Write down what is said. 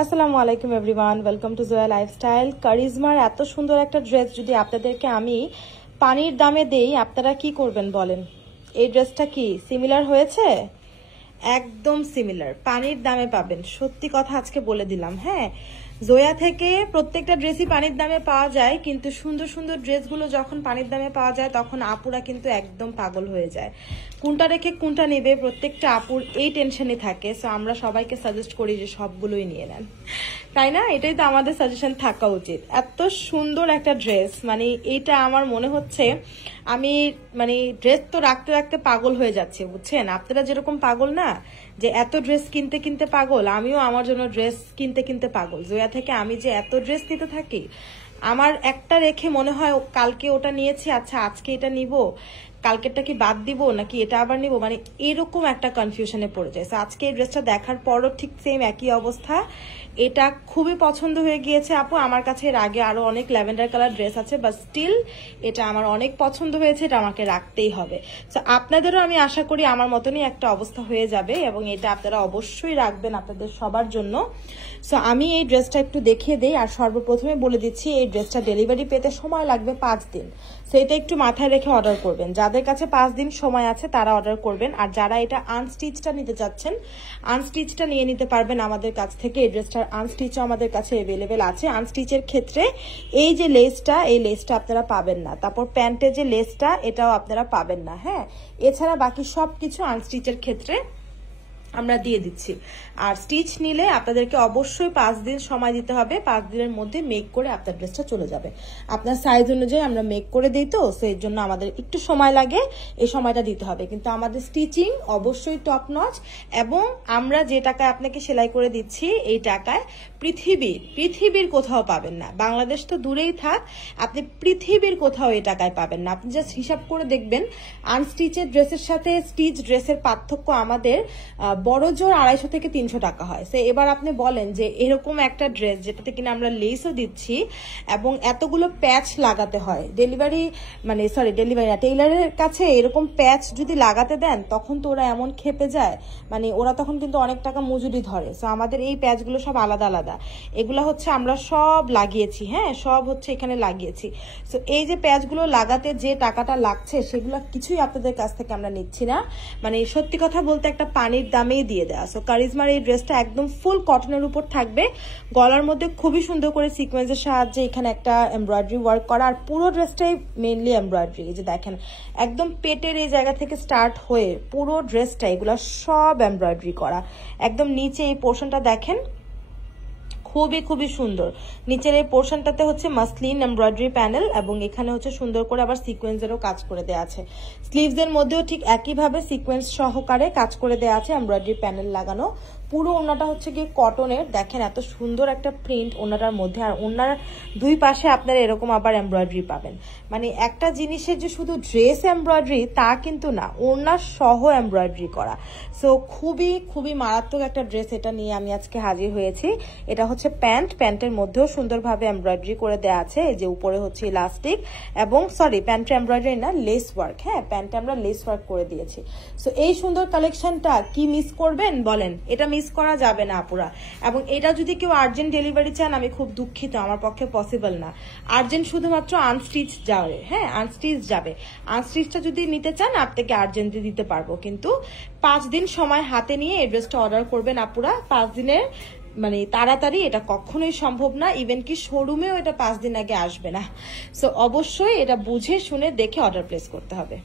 আসসালামু আলাইকুম everyone, welcome to Zoya lifestyle. কারিজমার এত সুন্দর একটা ড্রেস যদি আপনাদেরকে আমি পানির দামে দেই, আপনারা কি করবেন বলেন? এই ড্রেসটা কি সিমিলার হয়েছে? একদম সিমিলার, পানির দামে পাবেন। সত্যি কথা আজকে বলে দিলাম। হ্যাঁ, জোয়া থেকে প্রত্যেকটা ড্রেসই পানির দামে পাওয়া যায়, কিন্তু সুন্দর সুন্দর ড্রেসগুলো যখন পানির দামে পাওয়া যায় তখন আপুরা কিন্তু একদম পাগল হয়ে যায়। কোনটা রেখে কোনটা নেবে, প্রত্যেকটা আপুর এই টেনশনই থাকে। সো আমরা সবাইকে সাজেস্ট করি যে সবগুলোই নিয়ে নেন, তাই না? এটাই তো আমাদের সাজেশন থাকা উচিত। এত সুন্দর একটা ড্রেস, মানে এইটা আমার মনে হচ্ছে আমি মানে ড্রেস তো রাখতে রাখতে পাগল হয়ে যাচ্ছে, বুঝছেন? আপনারা যেরকম পাগল না যে এত ড্রেস কিনতে কিনতে পাগল, আমিও আমার জন্য ড্রেস কিনতে কিনতে পাগল। জয়া থেকে আমি যে এত ড্রেস নিতে থাকি, আমার একটা রেখে মনে হয় কালকে ওটা নিয়েছি, আচ্ছা আজকে এটা নিব, কালকেরটা কি বাদ দিব নাকি এটা আবার নিব, মানে এরকম একটা কনফিউশনে পড়ে যায়। আজকে এই ড্রেসটা দেখার পরও ঠিক সেম একই অবস্থা। এটা খুবই পছন্দ হয়ে গিয়েছে আপু আমার কাছে। এর আগে আরো অনেক ল্যাভেন্ডার কালার ড্রেস আছে, বাট স্টিল এটা আমার অনেক পছন্দ হয়েছে, এটা আমাকে রাখতেই হবে। তো আপনাদেরও আমি আশা করি আমার মতনই একটা অবস্থা হয়ে যাবে, এবং এটা আপনারা অবশ্যই রাখবেন আপনাদের সবার জন্য। সো আমি এই ড্রেসটা একটু দেখিয়ে দেই, আর সর্বপ্রথমে বলে দিচ্ছি এই ড্রেসটা ডেলিভারি পেতে সময় লাগবে 5 দিন। সেটা একটু মাথায় রেখে অর্ডার করবেন। যাদের কাছে 5 দিন সময় আছে তারা অর্ডার করবেন, আর যারা এটা আনস্টিচটা নিতে চাচ্ছেন, আনস্টিচটা নিয়ে নিতে পারবেন আমাদের কাছ থেকে। এই ড্রেসটার আনস্টিচও আমাদের কাছে অ্যাভেলেবেল আছে। আনস্টিচের ক্ষেত্রে এই যে লেসটা, এই লেসটা আপনারা পাবেন না। তারপর প্যান্টের যে লেসটা, এটাও আপনারা পাবেন না। হ্যাঁ, এছাড়া বাকি সবকিছু আনস্টিচের ক্ষেত্রে আমরা দিয়ে দিচ্ছি। আর স্টিচ নিলে আপনাদেরকে অবশ্যই 5 দিন সময় দিতে হবে। 5 দিনের মধ্যে মেক করে আপনার ড্রেসটা চলে যাবে। আপনার সাইজ অনুযায়ী আমরা মেক করে দিই, তো সেই জন্য আমাদের একটু সময় লাগে, এই সময়টা দিতে হবে। কিন্তু আমাদের স্টিচিং অবশ্যই টপ নচ, এবং আমরা যে টাকায় আপনাকে সেলাই করে দিচ্ছি এই টাকায় পৃথিবীর কোথাও পাবেন না। বাংলাদেশ তো দূরেই থাক, আপনি পৃথিবীর কোথাও এই টাকায় পাবেন না। আপনি জাস্ট হিসাব করে দেখবেন আনস্টিচের ড্রেসের সাথে স্টিচ ড্রেসের পার্থক্য আমাদের বড় জোর 250 থেকে 300 টাকা হয়। সে এবার আপনি বলেন যে এরকম একটা ড্রেস যেটাতে কিনা আমরা লেসও দিচ্ছি এবং এতগুলো প্যাচ লাগাতে হয়, ডেলিভারি টেইলারের কাছে এরকম প্যাচ যদি লাগাতে দেন তখন তো ওরা এমন খেপে যায়, মানে ওরা তখন কিন্তু অনেক টাকা মজুরি ধরে। সো আমাদের এই প্যাচগুলো সব আলাদা আলাদা, এগুলো হচ্ছে আমরা সব লাগিয়েছি। হ্যাঁ, সব হচ্ছে এখানে লাগিয়েছি। সো এই যে প্যাচগুলো লাগাতে যে টাকাটা লাগছে সেগুলো কিছুই আপনাদের কাছ থেকে আমরা নিচ্ছি না, মানে সত্যি কথা বলতে একটা পানির দামেই দিয়ে দেওয়া। সো কারিজমার এই ড্রেসটা একদম ফুল কটনের উপর থাকবে, গলার মধ্যে খুবই সুন্দর করে সিকোয়েন্সের সাহায্যে এখানে একটা এমব্রয়ডারি ওয়ার্ক করা, আর পুরো ড্রেসটাই মেইনলি এমব্রয়ডারি। এই যে দেখেন একদম পেটের এই জায়গা থেকে স্টার্ট হয়ে পুরো ড্রেসটা এগুলো সব এমব্রয়ডারি করা। একদম নিচে এই পোর্শনটা দেখেন খুবই খুবই সুন্দর। নিচের এই পোর্শনটাতে হচ্ছে মাসলিন এমব্রয়ডারি প্যানেল, এবং এখানে হচ্ছে সুন্দর করে আবার সিকোয়েন্সেরও কাজ করে দেওয়া আছে। স্লিভস এর মধ্যেও ঠিক একইভাবে সিকোয়েন্স সহকারে কাজ করে দেওয়া আছে, এমব্রয়ডারি প্যানেল লাগানো। পুরো ওড়নাটা হচ্ছে কি কটনের, দেখেন এত সুন্দর একটা প্রিন্ট ওড়নাটার মধ্যে, আর ওড়নার দুই পাশে আপনারা এরকম আবার এমব্রয়ডারি পাবেন। মানে একটা জিনিসের যে শুধু ড্রেস এমব্রয়ডারি তা কিন্তু না, ওড়না সহ এমব্রয়ডারি করা। সো খুবই খুবই মারাত্মক একটা ড্রেস এটা নিয়ে আমি আজকে হাজির হয়েছি। এটা হচ্ছে প্যান্টের মধ্যেও সুন্দরভাবে এমব্রয়ডারি করে দেওয়া আছে। এই যে উপরে হচ্ছে ইলাস্টিক, এবং প্যান্টের এমব্রয়ডারি না, লেস ওয়ার্ক। হ্যাঁ, প্যান্টে আমরা লেস ওয়ার্ক করে দিয়েছি। সো এই সুন্দর কালেকশনটা কি মিস করবেন বলেন? এটা মিস করা যাবে না আপুরা। এবং এটা যদি কেউ আর্জেন্ট ডেলিভারি চান, আমি খুব দুঃখিত, আমার পক্ষে পসিবল না। আর্জেন্ট শুধুমাত্র আনস্টিচ যাবে। হ্যাঁ, আনস্টিচ যাবে। আনস্টিচটা যদি নিতে চান আপনাকে আর্জেন্টলি দিতে পারবো, কিন্তু 5 দিন সময় হাতে নিয়ে এই ড্রেসটা অর্ডার করবেন আপুরা। 5 দিনের মানে তাড়াতাড়ি এটা কখনোই সম্ভব না, ইভেন কি শোরুমেও এটা 5 দিন আগে আসবে না। সো অবশ্যই এটা বুঝে শুনে দেখে অর্ডার প্লেস করতে হবে।